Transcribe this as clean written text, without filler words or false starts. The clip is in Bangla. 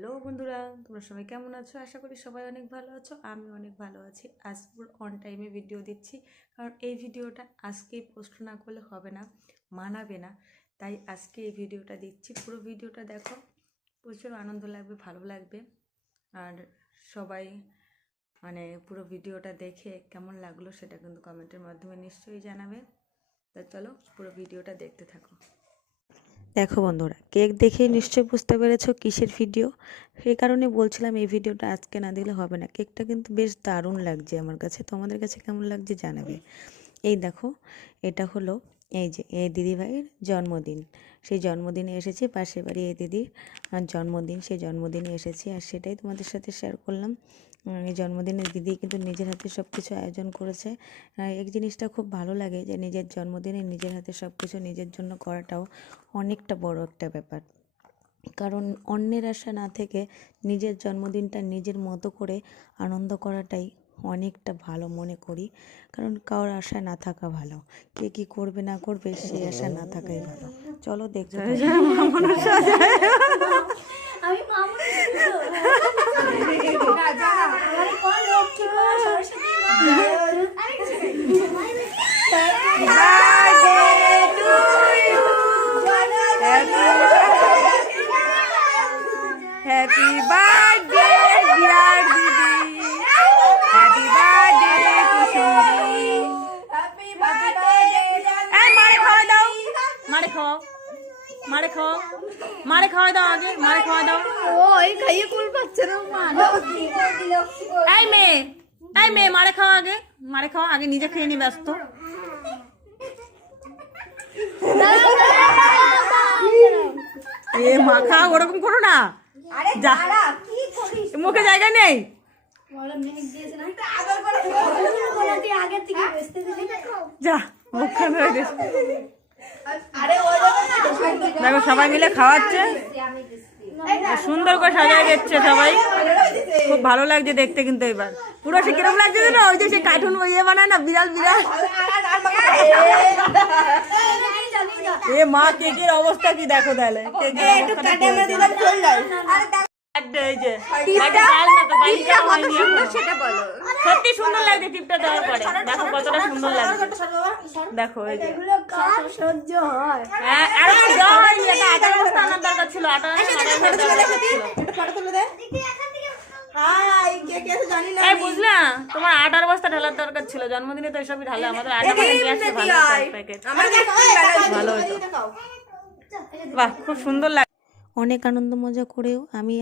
হ্যালো বন্ধুরা, তোমরা সবাই কেমন আছো? আশা করি সবাই অনেক ভালো আছো। আমি অনেক ভালো আছি। আজ পুরো অন টাইমে ভিডিও দিচ্ছি, কারণ এই ভিডিওটা আজকেই পোস্ট না করলে হবে না, মানাবে না। তাই আজকে এই ভিডিওটা দিচ্ছি। পুরো ভিডিওটা দেখো, প্রচুর আনন্দ লাগবে, ভালো লাগবে। আর সবাই পুরো ভিডিওটা দেখে কেমন লাগলো সেটা কিন্তু কমেন্টের মাধ্যমে নিশ্চয়ই জানাবে। তা চলো পুরো ভিডিওটা দেখতে থাকো। দেখো বন্ধুরা, কেক দেখেই নিশ্চয়ই বুঝতে পেরেছো কিসের ভিডিও। সেই কারণে বলছিলাম এই ভিডিওটা আজকে না দিলে হবে না। কেকটা কিন্তু বেশ দারুণ লাগছে আমার কাছে। তোমাদের কাছে কেমন লাগছে জানাবে। এই দেখো, এটা হলো এই দিদিভাইয়ের জন্মদিন। সেই জন্মদিনে এসেছি, পাশের বাড়ি এই দিদির জন্মদিন, সেই জন্মদিনে এসেছি আর সেটাই তোমাদের সাথে শেয়ার করলাম। এই জন্মদিনে দিদি কিন্তু নিজের হাতে সব কিছু আয়োজন করেছে। এই জিনিসটা খুব ভালো লাগে যে নিজের জন্মদিনে নিজের হাতে সব কিছু নিজের জন্য করাটাও অনেকটা বড় একটা ব্যাপার। কারণ অন্যের আশা না থেকে নিজের জন্মদিনটা নিজের মতো করে আনন্দ করাটাই অনেকটা ভালো মনে করি। কারণ কারোর আশা না থাকা ভালো, কে কী করবে না করবে সেই আশা না থাকাই ভালো। চলো দেখতে Happy birthday, dear Didi. Happy birthday to Shuri. Happy birthday, dear Mare খাওয়া দাও, মারে খাও, মারে খাও, মারে খাওয়া দাও, আগে মারে খাওয়া দাও। ও এই খাইয়ে কুল পাচ্ছে না মা। এই মেয়ে মারে খাও, আগে মারে খাও, আগে নিজে খেয়ে নি ব্যস্ত। এ মাখা ওরকম করো না, যা মুখে জায়গা নেই। যা মুখখান দেখো সবাই মিলে খাওয়াচ্ছে, সুন্দর করে সাজায় দিচ্ছে সবাই, খুব ভালো লাগছে দেখতে। কিন্তু এবার পুরো সে কিরকম লাগছে না, ওই যে সে কার্টুন ইয়ে বানায় না, বিড়াল বিড়াল। এ মা কেকের অবস্থা কি দেখো তাহলে, সত্যি সুন্দর লাগছে টিপটা দেওয়ার পরে। দেখো কতটা সুন্দর লাগছে, দেখো এই যে আটার অবস্থা আনার দরকার ছিল, আটা বুঝলা, তোমার আটার বস্তা ঢালার দরকার ছিল। জন্মদিনে তো এসবই ঢালে, আমাদের আটা ভালো হতো। বাহ, খুব সুন্দর লাগে। অনেক আনন্দ মজা করেও আমি